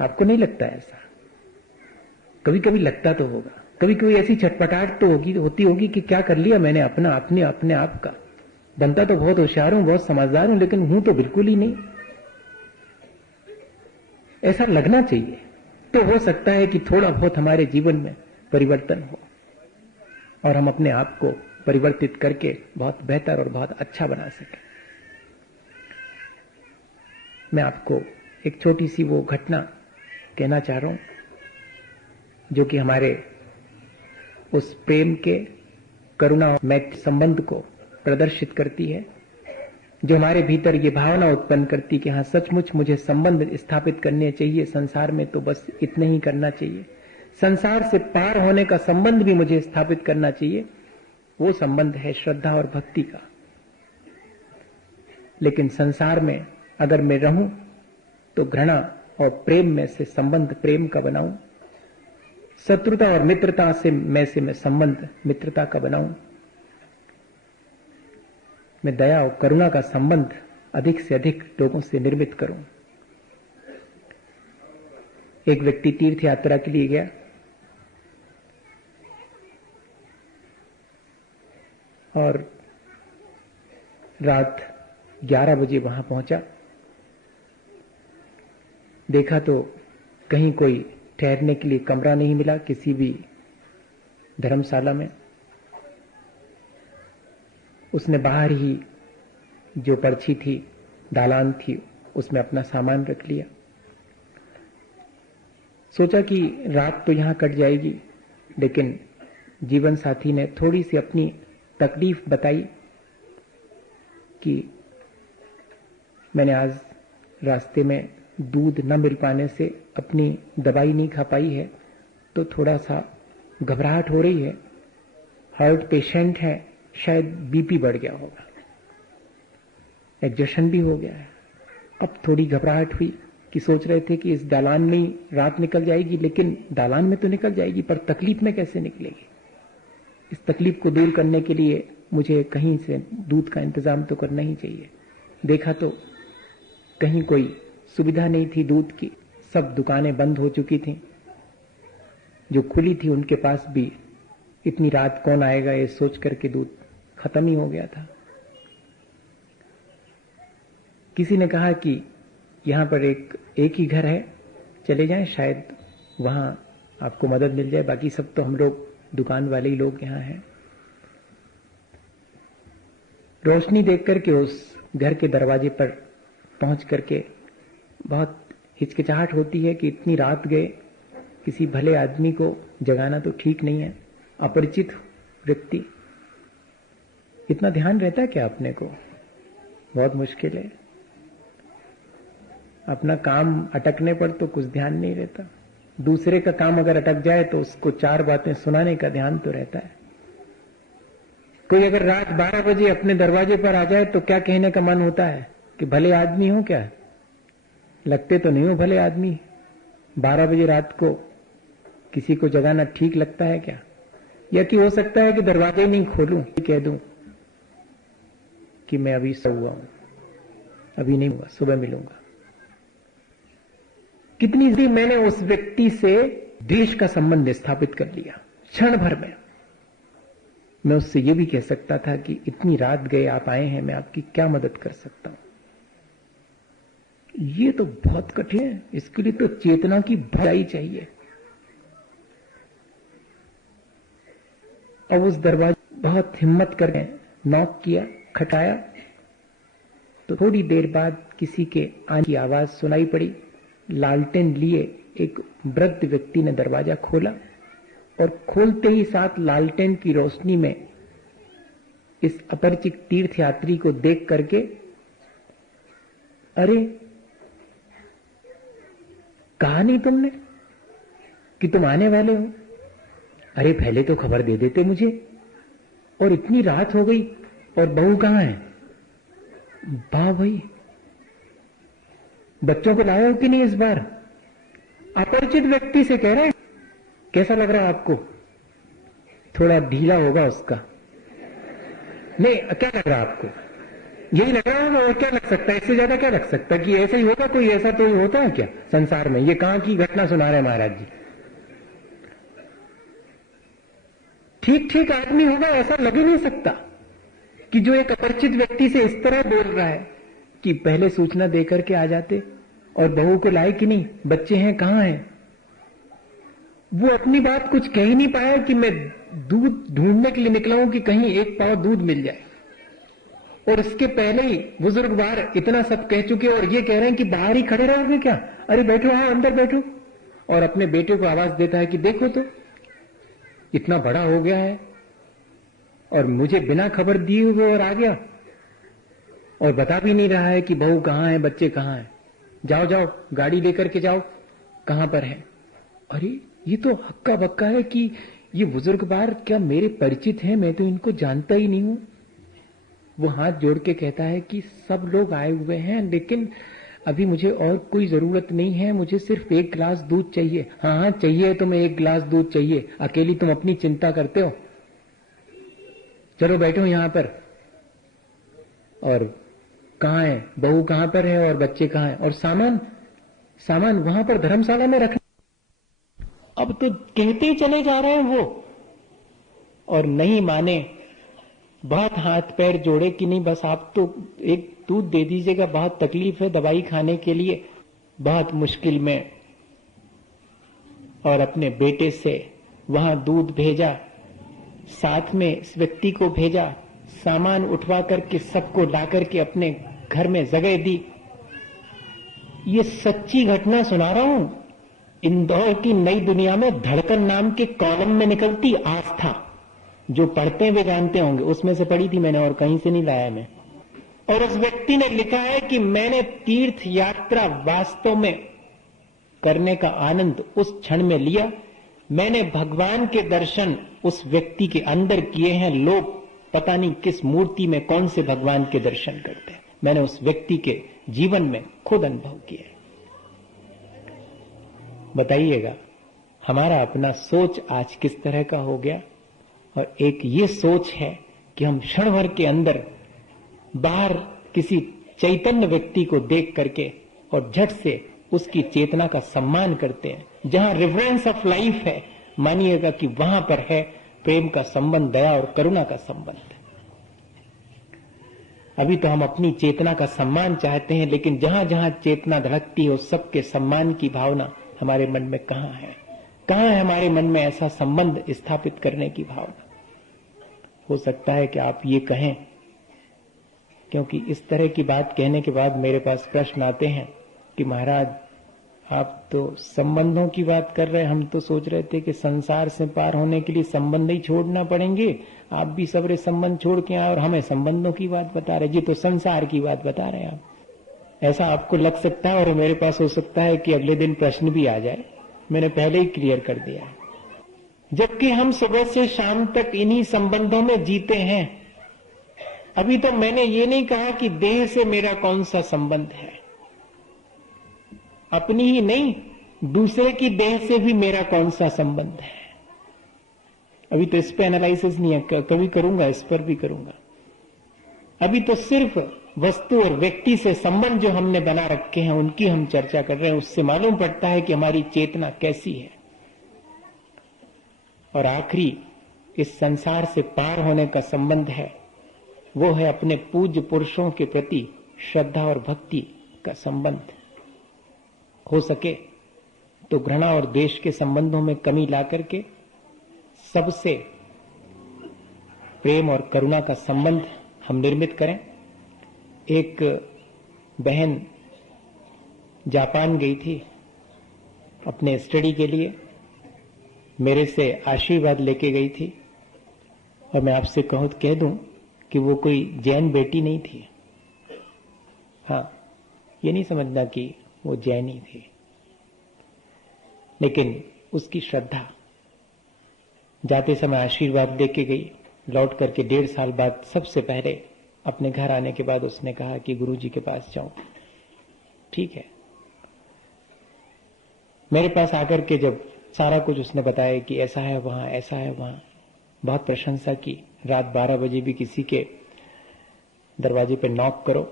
आपको नहीं लगता ऐसा? कभी कभी लगता तो होगा। कभी कभी ऐसी छटपटाहट तो होती होगी कि क्या कर लिया मैंने अपना, अपने आप का। बनता तो बहुत होशियार हूं, बहुत समझदार हूं, लेकिन हूं तो बिल्कुल ही नहीं। ऐसा लगना चाहिए। तो हो सकता है कि थोड़ा बहुत हमारे जीवन में परिवर्तन हो और हम अपने आप को परिवर्तित करके बहुत बेहतर और बहुत अच्छा बना सकें। मैं आपको एक छोटी सी वो घटना कहना चाह रहा हूं जो कि हमारे उस प्रेम के, करुणा और मैत्री संबंध को प्रदर्शित करती है, जो हमारे भीतर ये भावना उत्पन्न करती कि हाँ, सचमुच मुझे संबंध स्थापित करने चाहिए संसार में, तो बस इतना ही करना चाहिए। संसार से पार होने का संबंध भी मुझे स्थापित करना चाहिए। वो संबंध है श्रद्धा और भक्ति का। लेकिन संसार में अगर मैं रहूं तो घृणा और प्रेम में से संबंध प्रेम का बनाऊं, शत्रुता और मित्रता से मैं संबंध मित्रता का बनाऊं, मैं दया और करुणा का संबंध अधिक से अधिक लोगों से निर्मित करूं। एक व्यक्ति तीर्थ यात्रा के लिए गया और रात 11 बजे वहां पहुंचा। देखा तो कहीं कोई ठहरने के लिए कमरा नहीं मिला किसी भी धर्मशाला में। उसने बाहर ही जो पर्ची थी, दालान थी, उसमें अपना सामान रख लिया। सोचा कि रात तो यहां कट जाएगी, लेकिन जीवन साथी ने थोड़ी सी अपनी तकलीफ बताई कि मैंने आज रास्ते में दूध न मिल पाने से अपनी दवाई नहीं खा पाई है, तो थोड़ा सा घबराहट हो रही है। हार्ट पेशेंट है, शायद बीपी बढ़ गया होगा, एग्जॉशन भी हो गया है। अब थोड़ी घबराहट हुई कि सोच रहे थे कि इस दालान में ही रात निकल जाएगी, लेकिन दालान में तो निकल जाएगी, पर तकलीफ में कैसे निकलेगी। इस तकलीफ को दूर करने के लिए मुझे कहीं से दूध का इंतजाम तो करना ही चाहिए। देखा तो कहीं कोई सुविधा नहीं थी दूध की, सब दुकानें बंद हो चुकी थीं। जो खुली थी उनके पास भी इतनी रात कौन आएगा ये सोच करके दूध खत्म ही हो गया था। किसी ने कहा कि यहां पर एक ही घर है, चले जाएं, शायद वहां आपको मदद मिल जाए, बाकी सब तो हम लोग दुकान वाले ही लोग यहां हैं। रोशनी देख करके उस घर के दरवाजे पर पहुंच करके बहुत हिचकिचाहट होती है कि इतनी रात गए, किसी भले आदमी को जगाना तो ठीक नहीं है। अपरिचित व्यक्ति, इतना ध्यान रहता है क्या अपने को? बहुत मुश्किल है। अपना काम अटकने पर तो कुछ ध्यान नहीं रहता, दूसरे का काम अगर अटक जाए तो उसको 4 बातें सुनाने का ध्यान तो रहता है। कोई अगर रात 12 बजे अपने दरवाजे पर आ जाए तो क्या कहने का मन होता है कि भले आदमी हो क्या? लगते तो नहीं हो भले आदमी। 12 बजे रात को किसी को जगाना ठीक लगता है क्या? या कि हो सकता है कि दरवाजे नहीं खोलूं, कह दूं कि मैं अभी सो हुआ हूं, अभी नहीं हुआ, सुबह मिलूंगा। कितनी जल्दी मैंने उस व्यक्ति से देश का संबंध स्थापित कर लिया, क्षण भर में। मैं उससे यह भी कह सकता था कि इतनी रात गए, आप आए हैं, मैं आपकी क्या मदद कर सकता हूं। ये तो बहुत कठिन है, इसके लिए तो चेतना की भलाई चाहिए। अब उस दरवाजे बहुत हिम्मत करके नॉक किया, खटाया, तो थोड़ी देर बाद किसी के आने की आवाज सुनाई पड़ी। लालटेन लिए एक वृद्ध व्यक्ति ने दरवाजा खोला और खोलते ही साथ लालटेन की रोशनी में इस अपरिचित तीर्थयात्री को देख करके, अरे कहा नहीं तुमने कि तुम आने वाले हो? अरे पहले तो खबर दे देते मुझे, और इतनी रात हो गई, और बहू कहां है? वाह भाई, बच्चों को लाए हो कि नहीं इस बार? अपरिचित व्यक्ति से कह रहे हैं। कैसा लग रहा है आपको? थोड़ा ढीला होगा उसका, नहीं क्या लग रहा है आपको? यही लग रहा होगा, और क्या लग सकता है? इससे ज्यादा क्या लग सकता है? कि ऐसा ही होगा? कोई ऐसा तो होता है क्या संसार में? ये कहां की घटना सुना रहे महाराज जी? ठीक ठीक आदमी होगा ऐसा लग ही नहीं सकता कि जो एक अपरिचित व्यक्ति से इस तरह बोल रहा है कि पहले सूचना देकर के आ जाते, और बहू को लाए कि नहीं, बच्चे हैं कहां हैं? वो अपनी बात कुछ कह ही नहीं पाया कि मैं दूध ढूंढने के लिए निकला हूं कि कहीं एक पाव दूध मिल जाए, और इसके पहले ही बुजुर्ग बाहर इतना सब कह चुके और ये कह रहे हैं कि बाहर ही खड़े रहोगे क्या? अरे बैठो, हाँ अंदर बैठो। और अपने बेटे को आवाज देता है कि देखो तो इतना बड़ा हो गया है और मुझे बिना खबर दिए हुए और आ गया, और बता भी नहीं रहा है कि बहू कहां है, बच्चे कहां हैं। जाओ जाओ गाड़ी लेकर के जाओ, कहां पर है? अरे ये तो हक्का बक्का है कि ये बुजुर्ग बार क्या मेरे परिचित हैं, मैं तो इनको जानता ही नहीं हूं। वो हाथ जोड़ के कहता है कि सब लोग आए हुए हैं, लेकिन अभी मुझे और कोई जरूरत नहीं है, मुझे सिर्फ 1 गिलास दूध चाहिए। हाँ हाँ चाहिए तुम्हें 1 गिलास दूध चाहिए, अकेली तुम अपनी चिंता करते हो, चलो बैठो यहां पर। और कहां है बहू, कहां पर है, और बच्चे कहां हैं, और सामान वहां पर धर्मशाला में रखना। अब तो कहते ही चले जा रहे हैं वो, और नहीं माने बहुत हाथ पैर जोड़े कि नहीं बस आप तो एक दूध दे दीजिएगा, बहुत तकलीफ है दवाई खाने के लिए, बहुत मुश्किल में, और अपने बेटे से वहां दूध भेजा, साथ में इस व्यक्ति को भेजा, सामान उठवा करके सबको ला करके अपने घर में जगह दी। ये सच्ची घटना सुना रहा हूं। इंदौर की नई दुनिया में धड़कन नाम के कॉलम में निकलती आस्था, जो पढ़ते हुए जानते होंगे, उसमें से पढ़ी थी मैंने और कहीं से नहीं लाया मैं। और उस व्यक्ति ने लिखा है कि मैंने तीर्थ यात्रा वास्तव में करने का आनंद उस क्षण में लिया, मैंने भगवान के दर्शन उस व्यक्ति के अंदर किए हैं। लोग पता नहीं किस मूर्ति में कौन से भगवान के दर्शन करते हैं, मैंने उस व्यक्ति के जीवन में खुद अनुभव किया है। बताइएगा हमारा अपना सोच आज किस तरह का हो गया। और एक ये सोच है कि हम क्षण भर के अंदर बाहर किसी चैतन्य व्यक्ति को देख करके और झट से उसकी चेतना का सम्मान करते हैं। जहां रिवरेंस ऑफ लाइफ है, मानिएगा कि वहां पर है प्रेम का संबंध, दया और करुणा का संबंध। अभी तो हम अपनी चेतना का सम्मान चाहते हैं, लेकिन जहां जहां चेतना धड़कती है उस सबके सम्मान की भावना हमारे मन में कहां है? कहां है हमारे मन में ऐसा संबंध स्थापित करने की भावना? हो सकता है कि आप ये कहें, क्योंकि इस तरह की बात कहने के बाद मेरे पास प्रश्न आते हैं कि महाराज आप तो संबंधों की बात कर रहे हैं, हम तो सोच रहे थे कि संसार से पार होने के लिए संबंध ही छोड़ना पड़ेंगे, आप भी सबरे संबंध छोड़ के आए और हमें संबंधों की बात बता रहे। जी तो संसार की बात बता रहे हैं आप। ऐसा आपको लग सकता है और मेरे पास हो सकता है कि अगले दिन प्रश्न भी आ जाए, मैंने पहले ही क्लियर कर दिया है। जबकि हम सुबह से शाम तक इन्हीं संबंधों में जीते हैं। अभी तो मैंने ये नहीं कहा कि देह से मेरा कौन सा संबंध है, अपनी ही नहीं दूसरे की देह से भी मेरा कौन सा संबंध है। अभी तो इस पे एनालिसिस नहीं है, कभी करूंगा, इस पर भी करूंगा। अभी तो सिर्फ वस्तु और व्यक्ति से संबंध जो हमने बना रखे हैं उनकी हम चर्चा कर रहे हैं। उससे मालूम पड़ता है कि हमारी चेतना कैसी है। और आखिरी इस संसार से पार होने का संबंध है, वो है अपने पूज्य पुरुषों के प्रति श्रद्धा और भक्ति का संबंध। हो सके तो घृणा और द्वेष के संबंधों में कमी ला करके सबसे प्रेम और करुणा का संबंध हम निर्मित करें। एक बहन जापान गई थी अपने स्टडी के लिए, मेरे से आशीर्वाद लेके गई थी, और मैं आपसे कह दूं कि वो कोई जैन बेटी नहीं थी। हाँ, ये नहीं समझना कि वो जैन ही थी, लेकिन उसकी श्रद्धा, जाते समय आशीर्वाद देके गई, लौट करके 1.5 साल बाद सबसे पहले अपने घर आने के बाद उसने कहा कि गुरुजी के पास जाऊं। ठीक है, मेरे पास आकर के जब सारा कुछ उसने बताया कि ऐसा है वहां, ऐसा है वहां, बहुत प्रशंसा की। रात 12 बजे भी किसी के दरवाजे पे नॉक करो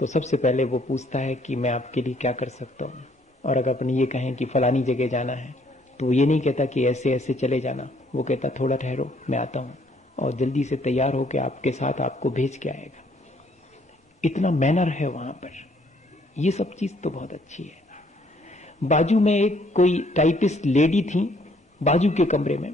तो सबसे पहले वो पूछता है कि मैं आपके लिए क्या कर सकता हूं। और अगर अपन ये कहें कि फलानी जगह जाना है तो ये नहीं कहता कि ऐसे ऐसे चले जाना, वो कहता थोड़ा ठहरो, मैं आता हूं, और जल्दी से तैयार होकर आपके साथ आपको भेज के आएगा। इतना मैनर है वहां पर। ये सब चीज तो बहुत अच्छी है। बाजू में एक कोई टाइपिस्ट लेडी थी बाजू के कमरे में,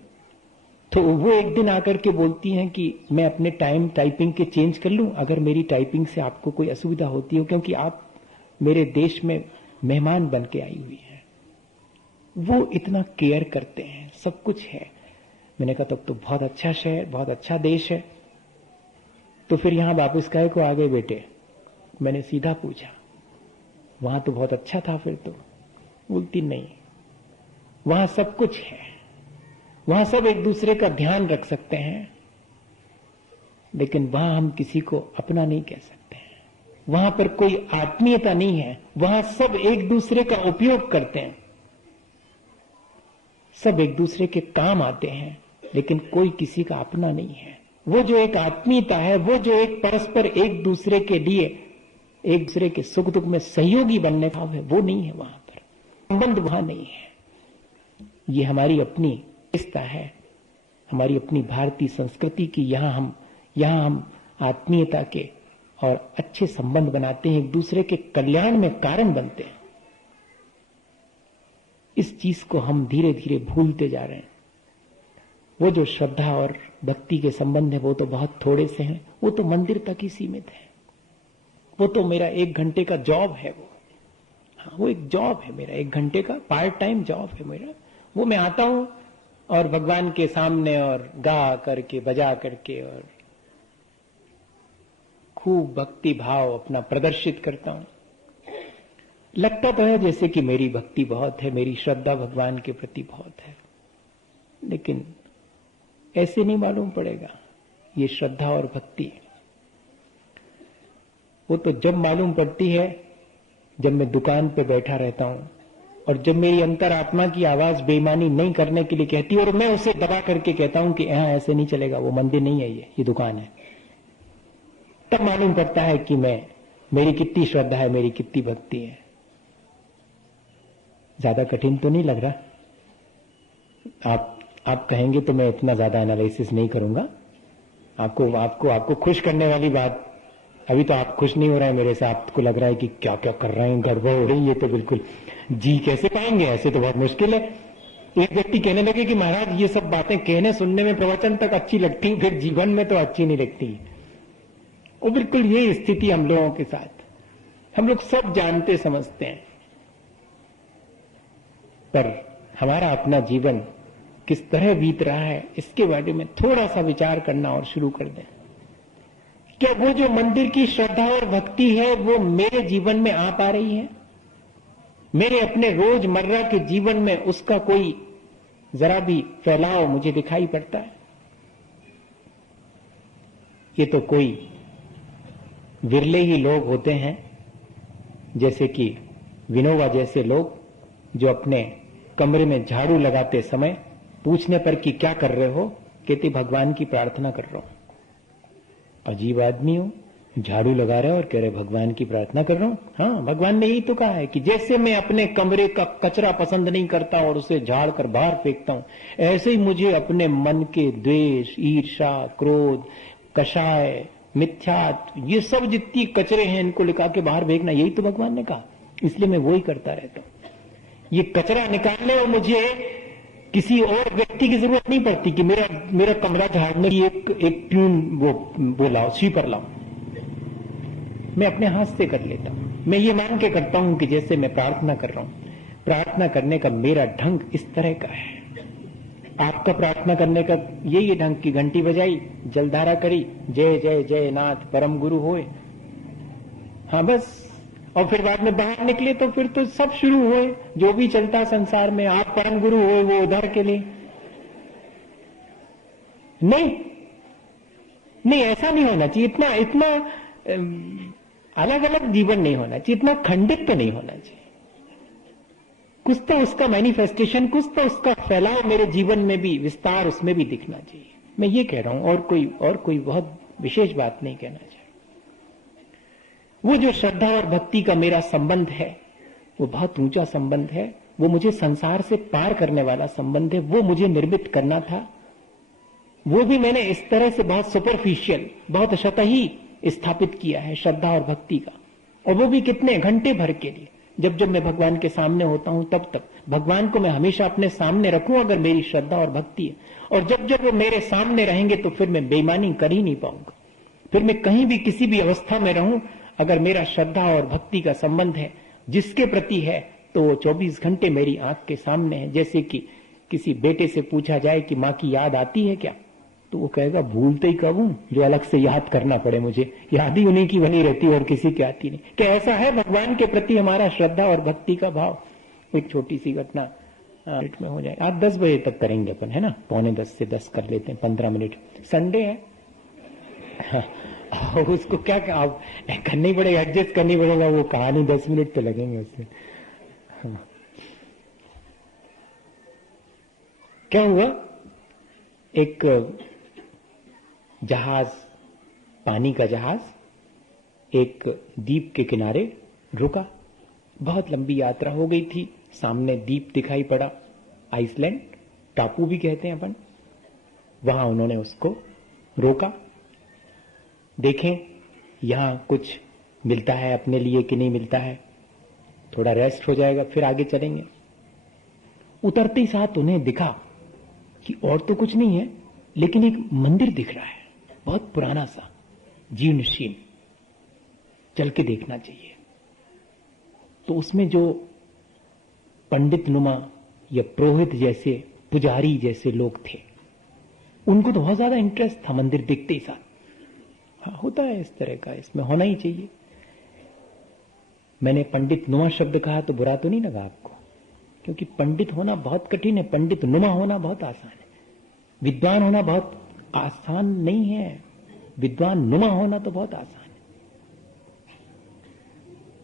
तो वो एक दिन आकर के बोलती हैं कि मैं अपने टाइम टाइपिंग के चेंज कर लूं अगर मेरी टाइपिंग से आपको कोई असुविधा होती हो, क्योंकि आप मेरे देश में मेहमान बन के आई हुई हैं। वो इतना केयर करते हैं, सब कुछ है। मैंने कहा तब तो बहुत अच्छा शहर, बहुत अच्छा देश है। तो फिर यहां वापस काहे को आ गए बेटे? मैंने सीधा पूछा। वहां तो बहुत अच्छा था। फिर तो बोलती नहीं, वहां सब कुछ है, वहां सब एक दूसरे का ध्यान रख सकते हैं, लेकिन वहां हम किसी को अपना नहीं कह सकते हैं। वहां पर कोई आत्मीयता नहीं है। वहां सब एक दूसरे का उपयोग करते हैं, सब एक दूसरे के काम आते हैं, लेकिन कोई किसी का अपना नहीं है। वो जो एक आत्मीयता है, वो जो एक परस्पर एक दूसरे के लिए, एक दूसरे के सुख दुख में सहयोगी बनने का है, वो नहीं है। वहां पर संबंध वहां नहीं है। ये हमारी अपनी विशेषता है, हमारी अपनी भारतीय संस्कृति की। यहां हम यहां हम आत्मीयता के और अच्छे संबंध बनाते हैं, एक दूसरे के कल्याण में कारण बनते हैं। इस चीज को हम धीरे धीरे भूलते जा रहे हैं। वो जो श्रद्धा और भक्ति के संबंध है वो तो बहुत थोड़े से हैं, वो तो मंदिर तक ही सीमित है। वो तो मेरा 1 घंटे का जॉब है। वो एक जॉब है मेरा, 1 घंटे का पार्ट टाइम जॉब है मेरा। वो मैं आता हूं और भगवान के सामने और गा करके बजा करके और खूब भक्ति भाव अपना प्रदर्शित करता हूं। लगता तो है जैसे कि मेरी भक्ति बहुत है, मेरी श्रद्धा भगवान के प्रति बहुत है, लेकिन ऐसे नहीं मालूम पड़ेगा ये श्रद्धा और भक्ति। वो तो जब मालूम पड़ती है जब मैं दुकान पे बैठा रहता हूं और जब मेरी अंतरात्मा की आवाज बेईमानी नहीं करने के लिए कहती है और मैं उसे दबा करके कहता हूं कि यहां ऐसे नहीं चलेगा, वो मंदिर नहीं है, ये दुकान है। तब मालूम पड़ता है कि मेरी कितनी श्रद्धा है, मेरी कितनी भक्ति है। ज्यादा कठिन तो नहीं लग रहा? आप कहेंगे तो मैं इतना ज्यादा एनालिसिस नहीं करूंगा। आपको खुश करने वाली बात, अभी तो आप खुश नहीं हो रहे हैं मेरे से, आपको लग रहा है कि क्या क्या कर रहे हैं, गड़बड़ हो रही, ये तो बिल्कुल जी कैसे पाएंगे, ऐसे तो बहुत मुश्किल है। एक व्यक्ति कहने लगे कि महाराज ये सब बातें कहने सुनने में प्रवचन तक अच्छी लगती, फिर जीवन में तो अच्छी नहीं लगती। वो बिल्कुल ये स्थिति हम लोगों के साथ, हम लोग सब जानते समझते हैं, पर हमारा अपना जीवन किस तरह बीत रहा है इसके बारे में थोड़ा सा विचार करना और शुरू कर दें। क्या वो जो मंदिर की श्रद्धा और भक्ति है वो मेरे जीवन में आ पा रही है? मेरे अपने रोजमर्रा के जीवन में उसका कोई जरा भी फैलाव मुझे दिखाई पड़ता है? ये तो कोई विरले ही लोग होते हैं, जैसे कि विनोबा जैसे लोग, जो अपने कमरे में झाड़ू लगाते समय पूछने पर कि क्या कर रहे हो, कहते भगवान की प्रार्थना कर रहा हूं। अजीब आदमी हो, झाड़ू लगा रहे हो और कह रहे भगवान की प्रार्थना कर रहा हूं। हाँ, भगवान ने यही तो कहा है कि जैसे मैं अपने कमरे का कचरा पसंद नहीं करता और उसे झाड़ कर बाहर फेंकता हूं, ऐसे ही मुझे अपने मन के द्वेष, ईर्षा, क्रोध, कषाय, मिथ्यात, ये सब जितनी कचरे हैं इनको निकाल के बाहर फेंकना, यही तो भगवान ने कहा। इसलिए मैं वही करता रहता हूं। ये कचरा निकालने और मुझे किसी और व्यक्ति की जरूरत नहीं पड़ती कि मेरा कमरा झाड़ने की एक ट्यून वो लाओ, स्वीपर लाओ। मैं अपने हाथ से कर लेता हूं। मैं ये मान के करता हूं कि जैसे मैं प्रार्थना कर रहा हूं, प्रार्थना करने का मेरा ढंग इस तरह का है। आपका प्रार्थना करने का यही ढंग की घंटी बजाई, जलधारा करी, जय जय जय नाथ परम गुरु होए, हाँ बस। और फिर बाद में बाहर निकले तो फिर तो सब शुरू हुए, जो भी चलता संसार में, आप परम गुरु हुए वो उधर के लिए। नहीं, ऐसा नहीं होना चाहिए। इतना अलग अलग जीवन नहीं होना चाहिए, इतना खंडित तो नहीं होना चाहिए। कुछ तो उसका मैनिफेस्टेशन, कुछ तो उसका फैलाव मेरे जीवन में भी, विस्तार उसमें भी दिखना चाहिए। मैं ये कह रहा हूं, और कोई बहुत विशेष बात नहीं कहना चाहिए। वो जो श्रद्धा और भक्ति का मेरा संबंध है वो बहुत ऊंचा संबंध है। वो मुझे संसार से पार करने वाला संबंध है। वो मुझे निर्मित करना था, वो भी मैंने इस तरह से बहुत सुपरफिशियल, बहुत सतही स्थापित किया है श्रद्धा और भक्ति का। और वो भी कितने घंटे भर के लिए। जब मैं भगवान के सामने होता हूं तब तक भगवान को मैं हमेशा अपने सामने रखूं अगर मेरी श्रद्धा और भक्ति है। और जब वो मेरे सामने रहेंगे तो फिर मैं बेईमानी कर ही नहीं पाऊंगा। फिर मैं कहीं भी किसी भी अवस्था में रहूं, अगर मेरा श्रद्धा और भक्ति का संबंध है जिसके प्रति है, तो वो 24 घंटे मेरी आंख के सामने है। जैसे कि किसी बेटे से पूछा जाए कि माँ की याद आती है क्या, तो वो कहेगा भूलते ही कब हूं जो अलग से याद करना पड़े, मुझे याद ही उन्हीं की बनी रहती है और किसी की आती नहीं। क्या ऐसा है भगवान के प्रति हमारा श्रद्धा और भक्ति का भाव? एक छोटी सी घटना मिनट में हो जाए। आज 10 बजे तक करेंगे अपन, है ना, 9:45 से 10 कर लेते हैं, 15 मिनट। संडे है, और उसको क्या आप करनी पड़ेगा, एडजस्ट करनी पड़ेगा। वो कहानी 10 मिनट तो लगेंगे उससे। क्या हुआ, एक जहाज, पानी का जहाज एक द्वीप के किनारे रुका। बहुत लंबी यात्रा हो गई थी। सामने द्वीप दिखाई पड़ा, आइसलैंड, टापू भी कहते हैं अपन। वहां उन्होंने उसको रोका देखें यहां कुछ मिलता है अपने लिए कि नहीं मिलता है, थोड़ा रेस्ट हो जाएगा, फिर आगे चलेंगे। उतरते ही साथ उन्हें दिखा कि और तो कुछ नहीं है, लेकिन एक मंदिर दिख रहा है, बहुत पुराना सा, जीर्ण शीर्ण, चल के देखना चाहिए। तो उसमें जो पंडित नुमा या पुरोहित जैसे, पुजारी जैसे लोग थे, उनको तो बहुत ज्यादा इंटरेस्ट था मंदिर दिखते ही साथ। हाँ, होता है इस तरह का, इसमें होना ही चाहिए। मैंने पंडित नुमा शब्द कहा तो बुरा तो नहीं लगा आपको, क्योंकि पंडित होना बहुत कठिन है, पंडित नुमा होना बहुत आसान है। विद्वान होना बहुत आसान नहीं है, विद्वान नुमा होना तो बहुत आसान है।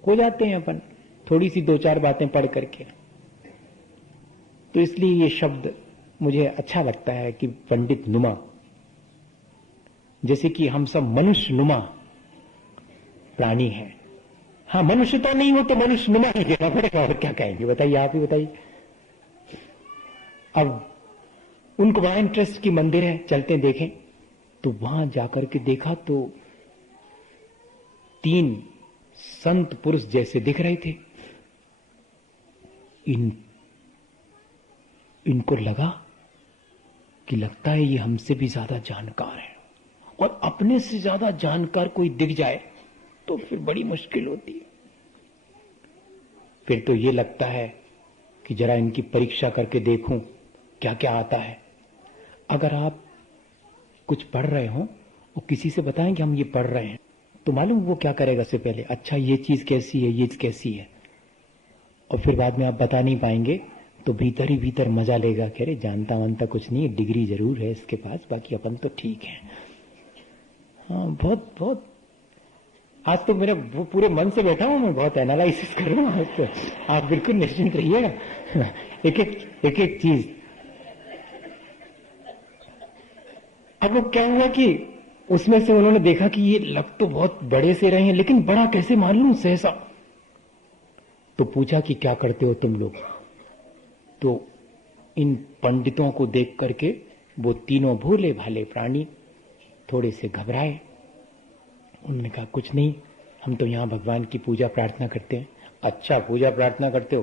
हो जाते हैं अपन थोड़ी सी दो चार बातें पढ़ करके। तो इसलिए ये शब्द मुझे अच्छा लगता है कि पंडित नुमा, जैसे कि हम सब मनुष्य नुमा प्राणी हैं। हाँ, मनुष्य तो नहीं हो तो मनुष्य नुमा ही कहना पड़ेगा, और क्या कहेंगे बताइए, आप ही बताइए। अब उनको वहां इंटरेस्ट की मंदिर है, चलते देखें। तो वहां जाकर के देखा तो 3 संत पुरुष जैसे दिख रहे थे। इनको लगा कि लगता है ये हमसे भी ज्यादा जानकार है, और अपने से ज्यादा जानकार कोई दिख जाए तो फिर बड़ी मुश्किल होती है। फिर तो ये लगता है कि जरा इनकी परीक्षा करके देखूं क्या क्या आता है। अगर आप कुछ पढ़ रहे हो और किसी से बताएं कि हम ये पढ़ रहे हैं, तो मालूम वो क्या करेगा? से पहले अच्छा ये चीज कैसी है, ये चीज कैसी है, और फिर बाद में आप बता नहीं पाएंगे तो भीतर ही भीतर मजा लेगा, कह रहे जानता वानता कुछ नहीं, डिग्री जरूर है इसके पास, बाकी अपन तो ठीक है। हाँ, बहुत बहुत आज तो मेरा वो पूरे मन से बैठा हूं, मैं बहुत एनालिसिस कर रहा हूं। तो आप बिल्कुल निश्चिंत रहिएगा, एक चीज। अब वो क्या हुआ कि उसमें से उन्होंने देखा कि ये लग तो बहुत बड़े से रहे हैं, लेकिन बड़ा कैसे मान लूं सहसा। तो पूछा कि क्या करते हो तुम लोग? तो इन पंडितों को देख करके वो तीनों भोले भाले प्राणी थोड़े से घबराए। उन्होंने कहा कुछ नहीं, हम तो यहां भगवान की पूजा प्रार्थना करते हैं। अच्छा, पूजा प्रार्थना करते हो?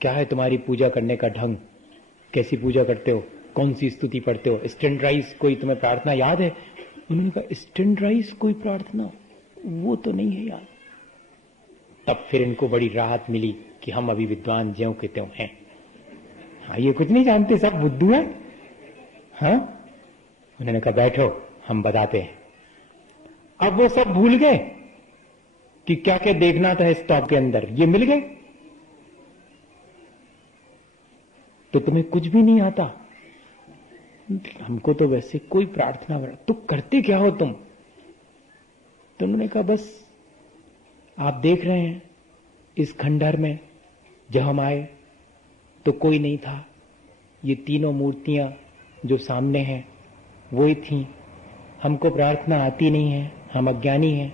क्या है तुम्हारी पूजा करने का ढंग? कैसी पूजा करते हो? कौन सी स्तुति पढ़ते हो? स्टैंडर्डाइज कोई तुम्हें प्रार्थना याद है? उन्होंने कहा स्टैंडर्डाइज कोई प्रार्थना वो तो नहीं है याद। तब फिर इनको बड़ी राहत मिली कि हम अभी विद्वान ज्यों के त्यों हैं। हाँ, ये कुछ नहीं जानते, सब बुद्धू है। हाँ, उन्होंने कहा बैठो हम बताते हैं। अब वो सब भूल गए कि क्या क्या देखना था इस टॉप के अंदर, ये मिल गए। तो तुम्हें कुछ भी नहीं आता? हमको तो वैसे कोई प्रार्थना, तो करते क्या हो तुम? तो उन्होंने कहा बस आप देख रहे हैं इस खंडहर में जब हम आए तो कोई नहीं था, ये तीनों मूर्तियां जो सामने हैं वो ही थी। हमको प्रार्थना आती नहीं है, हम अज्ञानी हैं,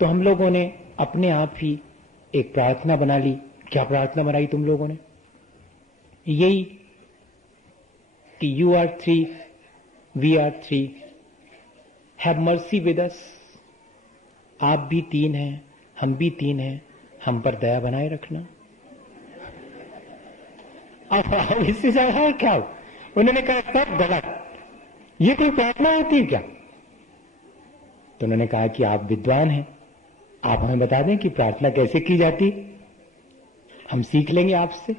तो हम लोगों ने अपने आप ही एक प्रार्थना बना ली। क्या प्रार्थना बनाई तुम लोगों ने? यही कि you are 3, we are 3, have mercy with us. आप भी 3 हैं, हम भी 3 हैं, हम पर दया बनाए रखना। अब इससे ज्यादा क्या? उन्होंने कहा सब गलत, ये कोई प्रार्थना होती है क्या? तो उन्होंने कहा कि आप विद्वान हैं, आप हमें बता दें कि प्रार्थना कैसे की जाती, हम सीख लेंगे आपसे।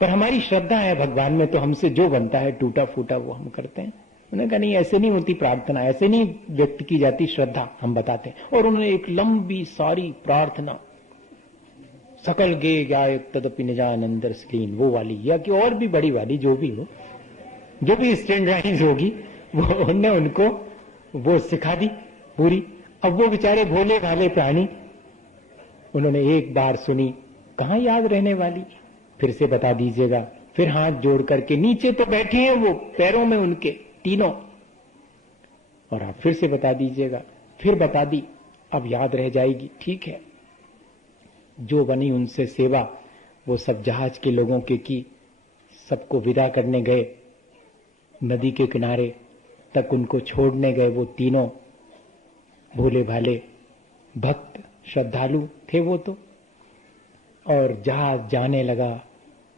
पर हमारी श्रद्धा है भगवान में, तो हमसे जो बनता है टूटा फूटा वो हम करते हैं। उन्होंने कहा नहीं, ऐसे नहीं होती प्रार्थना, ऐसे नहीं व्यक्त की जाती श्रद्धा, हम बताते हैं। और उन्होंने एक लंबी सारी प्रार्थना, सकल गे गायक तदपि निजानंदर स्लीन, वो वाली, या कि और भी बड़ी वाली, जो भी हो, जो भी स्टैंडर्डाइज होगी, वो उन्होंने उनको वो सिखा दी पूरी। अब वो बेचारे भोले भाले प्राणी, उन्होंने एक बार सुनी, कहां याद रहने वाली, फिर से बता दीजिएगा। फिर हाथ जोड़ करके, नीचे तो बैठे हैं वो पैरों में उनके तीनों, और आप फिर से बता दीजिएगा। फिर बता दी, अब याद रह जाएगी, ठीक है। जो बनी उनसे सेवा, वो सब जहाज के लोगों के की, सबको विदा करने गए, नदी के किनारे तक उनको छोड़ने गए वो तीनों। भोले भाले भक्त श्रद्धालु थे वो तो। और जहाज जाने लगा,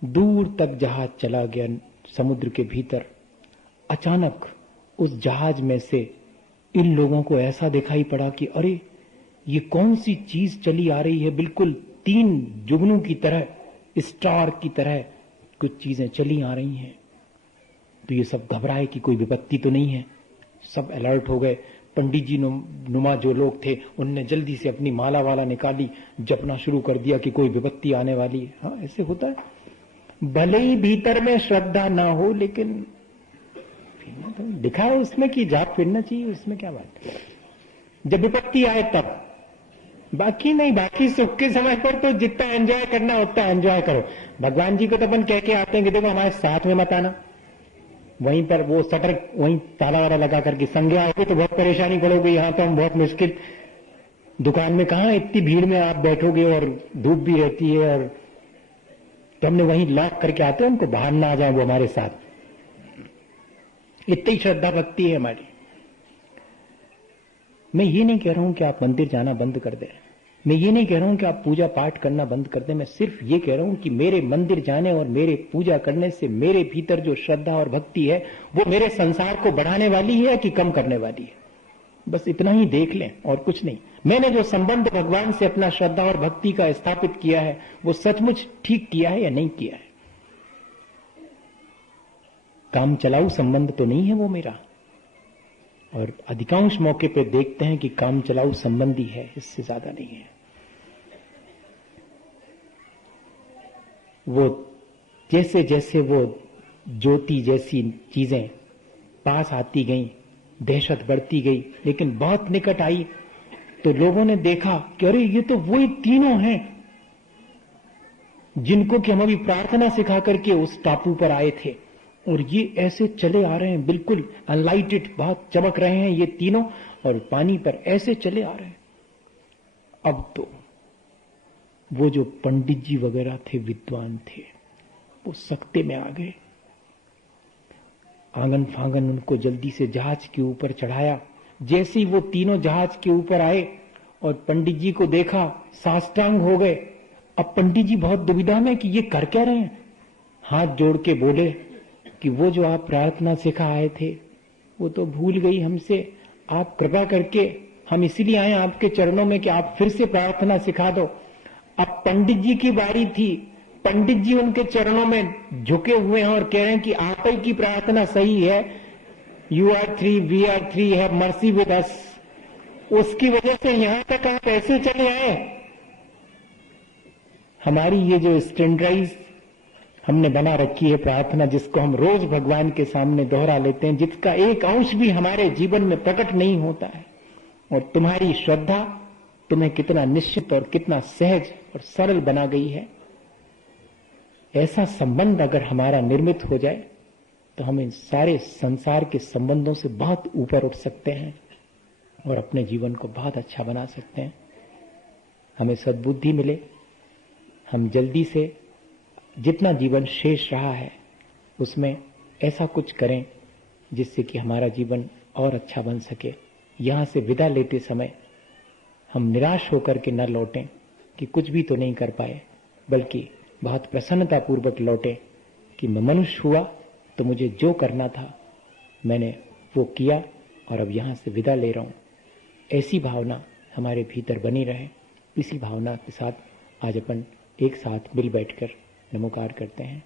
दूर तक जहाज चला गया समुद्र के भीतर। अचानक उस जहाज में से इन लोगों को ऐसा दिखाई पड़ा कि अरे ये कौन सी चीज चली आ रही है, बिल्कुल 3 जुगनू की तरह, स्टार की तरह कुछ चीजें चली आ रही हैं। तो ये सब घबराए कि कोई विपत्ति तो नहीं है। सब अलर्ट हो गए। पंडित जी नुमा जो लोग थे उनने जल्दी से अपनी माला वाला निकाली, जपना शुरू कर दिया कि कोई विपत्ति आने वाली है। हाँ, ऐसे होता है। भले ही भीतर में श्रद्धा ना हो, लेकिन तो दिखा है उसमें कि जाप फिरना चाहिए, उसमें क्या बात। जब विपत्ति आए तब, बाकी नहीं। बाकी सुख के समय पर तो जितना एंजॉय करना उतना एंजॉय करो। भगवान जी को तो अपन कह के आते हैं कि देखो हमारे साथ में मत आना, वहीं पर वो शटर वहीं ताला वाला लगा करके संज्ञा आओगे तो बहुत परेशानी पड़ोगे। यहाँ तो हम बहुत मुश्किल, दुकान में कहाँ इतनी भीड़ में आप बैठोगे और धूप भी रहती है, और तो हमने वहीं लॉक करके आते हैं उनको, बाहर ना आ जाए वो हमारे साथ। इतनी श्रद्धा भक्ति है हमारी। मैं ये नहीं कह रहा हूं कि आप मंदिर जाना बंद कर दें, मैं ये नहीं कह रहा हूं कि आप पूजा पाठ करना बंद कर दें। मैं सिर्फ ये कह रहा हूं कि मेरे मंदिर जाने और मेरे पूजा करने से मेरे भीतर जो श्रद्धा और भक्ति है वो मेरे संसार को बढ़ाने वाली है कि कम करने वाली है। बस इतना ही देख लें और कुछ नहीं। मैंने जो संबंध भगवान से अपना श्रद्धा और भक्ति का स्थापित किया है वो सचमुच ठीक किया है या नहीं किया है। काम चलाऊ संबंध तो नहीं है वो मेरा, और अधिकांश मौके पे देखते हैं कि काम चलाऊ संबंधी है, इससे ज्यादा नहीं है। वो जैसे जैसे वो ज्योति जैसी चीजें पास आती गईं, दहशत बढ़ती गई, लेकिन बहुत निकट आई तो लोगों ने देखा कि अरे ये तो वही तीनों हैं जिनको कि हम अभी प्रार्थना सिखा करके उस टापू पर आए थे, और ये ऐसे चले आ रहे हैं, बिल्कुल अनलाइटेड, बहुत चमक रहे हैं ये तीनों, और पानी पर ऐसे चले आ रहे हैं। अब तो वो जो पंडित जी वगैरह थे, विद्वान थे, वो सकते में आ गए। आंगन फांगन उनको जल्दी से जहाज के ऊपर चढ़ाया। जैसे ही वो तीनों जहाज के ऊपर आए और पंडित जी को देखा, साष्टांग हो गए। अब पंडित जी बहुत दुविधा में कि ये कर क्या रहे हैं। हाथ जोड़ के बोले कि वो जो आप प्रार्थना सिखा आए थे वो तो भूल गई हमसे, आप कृपा करके, हम इसीलिए आए आपके चरणों में कि आप फिर से प्रार्थना सिखा दो। अब पंडित जी की बारी थी। पंडित जी उनके चरणों में झुके हुए हैं और कह रहे हैं कि आप ही की प्रार्थना सही है, you are 3 we are 3, have mercy with us. उसकी वजह से यहां तक आप ऐसे चले आए। हमारी ये जो स्टैंडर्डाइज हमने बना रखी है प्रार्थना, जिसको हम रोज भगवान के सामने दोहरा लेते हैं, जिसका एक अंश भी हमारे जीवन में प्रकट नहीं होता है, और तुम्हारी श्रद्धा तुम्हें कितना निश्चित और कितना सहज और सरल बना गई है। ऐसा संबंध अगर हमारा निर्मित हो जाए तो हम इन सारे संसार के संबंधों से बहुत ऊपर उठ सकते हैं और अपने जीवन को बहुत अच्छा बना सकते हैं। हमें सद्बुद्धि मिले, हम जल्दी से जितना जीवन शेष रहा है उसमें ऐसा कुछ करें जिससे कि हमारा जीवन और अच्छा बन सके। यहाँ से विदा लेते समय हम निराश होकर के न लौटें कि कुछ भी तो नहीं कर पाए, बल्कि बहुत प्रसन्नता पूर्वक लौटें कि मैं मनुष्य हुआ तो मुझे जो करना था मैंने वो किया और अब यहाँ से विदा ले रहा हूँ। ऐसी भावना हमारे भीतर बनी रहे। इसी भावना के साथ आज अपन एक साथ मिल बैठकर नमोकार करते हैं।